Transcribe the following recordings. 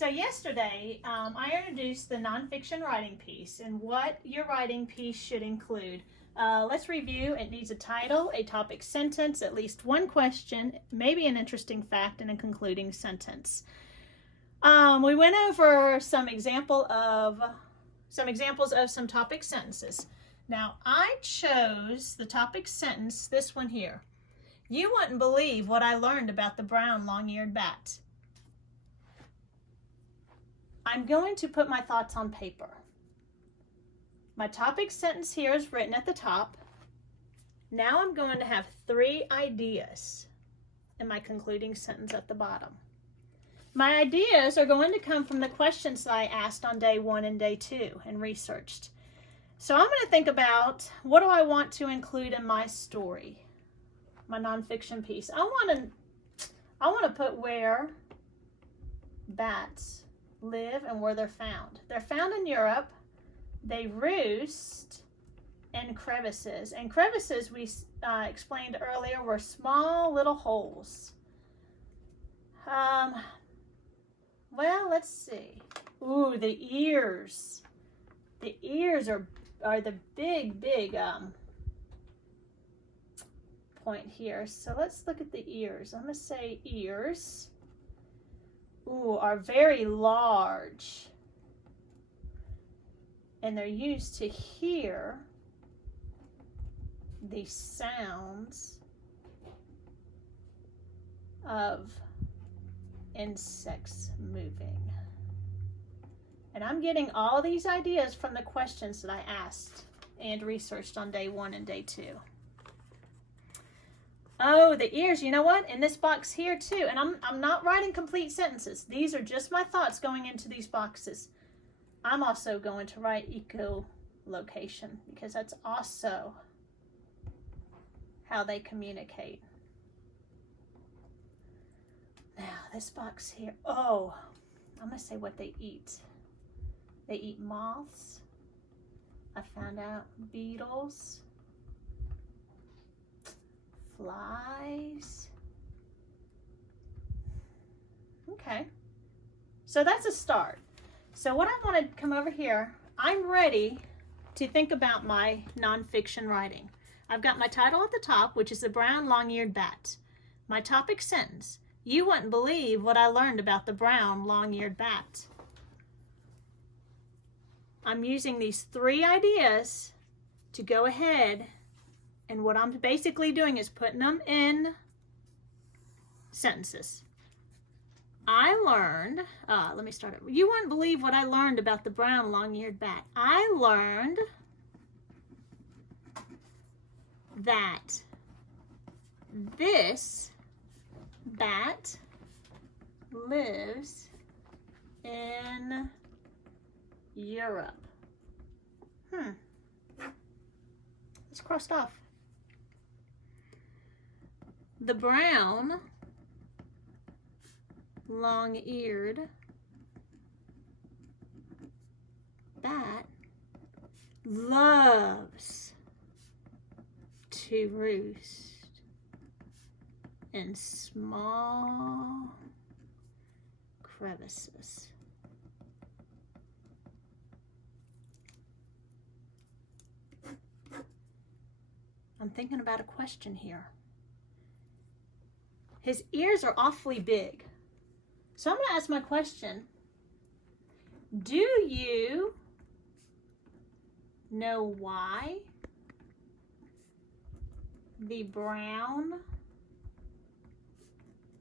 So yesterday, I introduced the nonfiction writing piece and what your writing piece should include. Let's review. It needs a title, a topic sentence, at least one question, maybe an interesting fact, and a concluding sentence. We went over some examples of some topic sentences. Now, I chose the topic sentence, this one here. You wouldn't believe what I learned about the brown long-eared bat. I'm going to put my thoughts on paper. My topic sentence here is written at the top. Now I'm going to have 3 ideas in my concluding sentence at the bottom. My ideas are going to come from the questions that I asked on day 1 and day 2 and researched. So I'm going to think about, what do I want to include in my story, my nonfiction piece? I want to put where bats live and where they're found. They're found in Europe. They roost in crevices. And crevices, we explained earlier, were small little holes. Well, let's see. Ooh, the ears. The ears are the big point here. So let's look at the ears. I'm going to say ears. Ooh, are very large. And they're used to hear the sounds of insects moving. And I'm getting all these ideas from the questions that I asked and researched on day 1 and day 2. Oh, the ears, you know what? In this box here too, and I'm not writing complete sentences. These are just my thoughts going into these boxes. I'm also going to write echolocation because that's also how they communicate. Now, this box here, oh, I'm going to say what they eat. They eat moths. I found out beetles. Flies. Okay, so that's a start. So what I want to come over here, I'm ready to think about my nonfiction writing. I've got my title at the top, which is the brown long-eared bat. My topic sentence, you wouldn't believe what I learned about the brown long-eared bat. I'm using these 3 ideas to go ahead, and what I'm basically doing is putting them in sentences. I learned, let me start it. You wouldn't believe what I learned about the brown long-eared bat. I learned that this bat lives in Europe. It's crossed off. The brown long-eared bat loves to roost in small crevices. I'm thinking about a question here. His ears are awfully big. So I'm going to ask my question. Do you know why the brown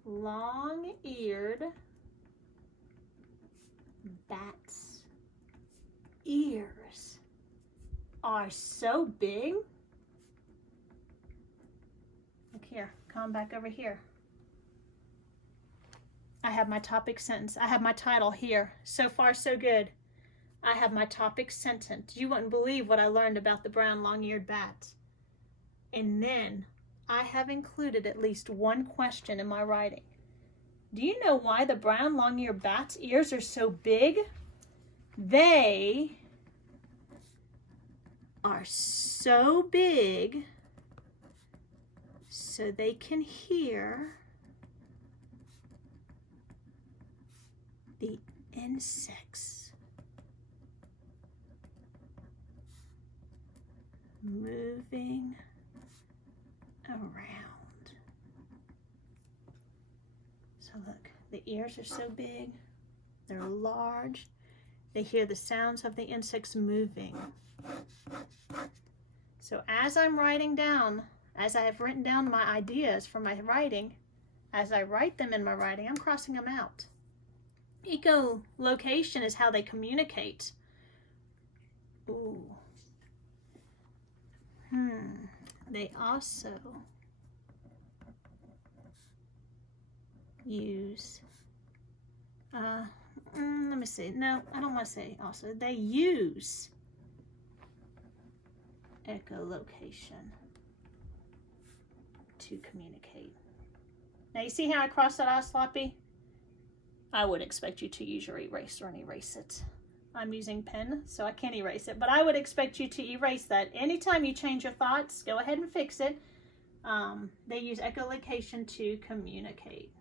long-eared bat's ears are so big? Look here, come back over here. I have my topic sentence. I have my title here. So far, so good. I have my topic sentence. You wouldn't believe what I learned about the brown long-eared bat. And then I have included at least one question in my writing. Do you know why the brown long-eared bat's ears are so big? They are so big so they can hear the insects moving around. So look, the ears are so big, they're large. They hear the sounds of the insects moving. So as I'm writing down, as I have written down my ideas for my writing, as I write them in my writing, I'm crossing them out. Echolocation is how they communicate. Ooh. They also use, let me see. No, I don't want to say also. They use echolocation to communicate. Now you see how I crossed that out sloppy? I would expect you to use your eraser and erase it. I'm using pen, so I can't erase it, but I would expect you to erase that. Anytime you change your thoughts, go ahead and fix it. They use echolocation to communicate.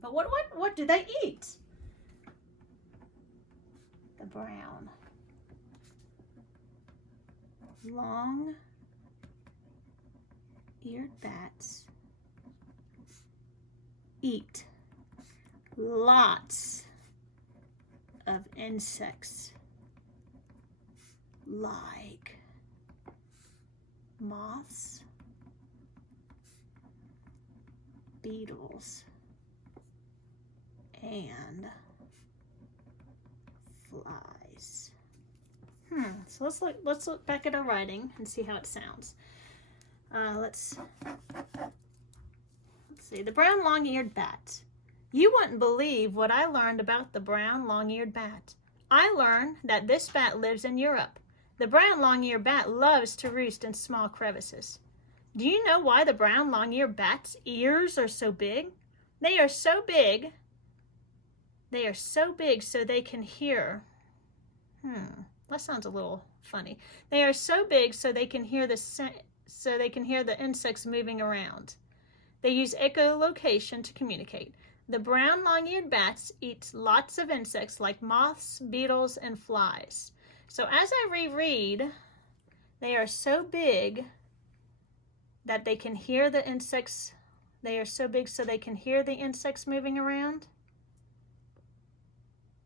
But what do they eat? The brown, long-eared bats eat lots of insects like moths, beetles, and flies. So let's look back at our writing and see how it sounds. Let's see. The brown long-eared bat. You wouldn't believe what I learned about the brown long-eared bat. I learned that this bat lives in Europe. The brown long-eared bat loves to roost in small crevices. Do you know why the brown long-eared bat's ears are so big? They are so big so they can hear. That sounds a little funny. They are so big so they can hear the insects moving around. They use echolocation to communicate. The brown long-eared bats eat lots of insects like moths, beetles, and flies. So as I reread, they are so big that they can hear the insects. They are so big so they can hear the insects moving around.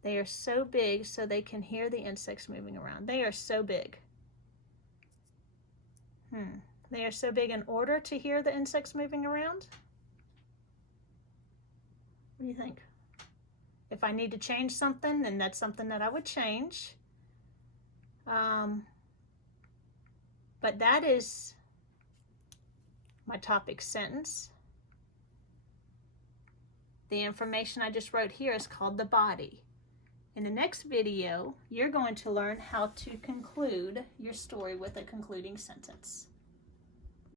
They are so big so they can hear the insects moving around. They are so big. They are so big in order to hear the insects moving around? What do you think? If I need to change something, then that's something that I would change. But that is my topic sentence. The information I just wrote here is called the body. In the next video, you're going to learn how to conclude your story with a concluding sentence.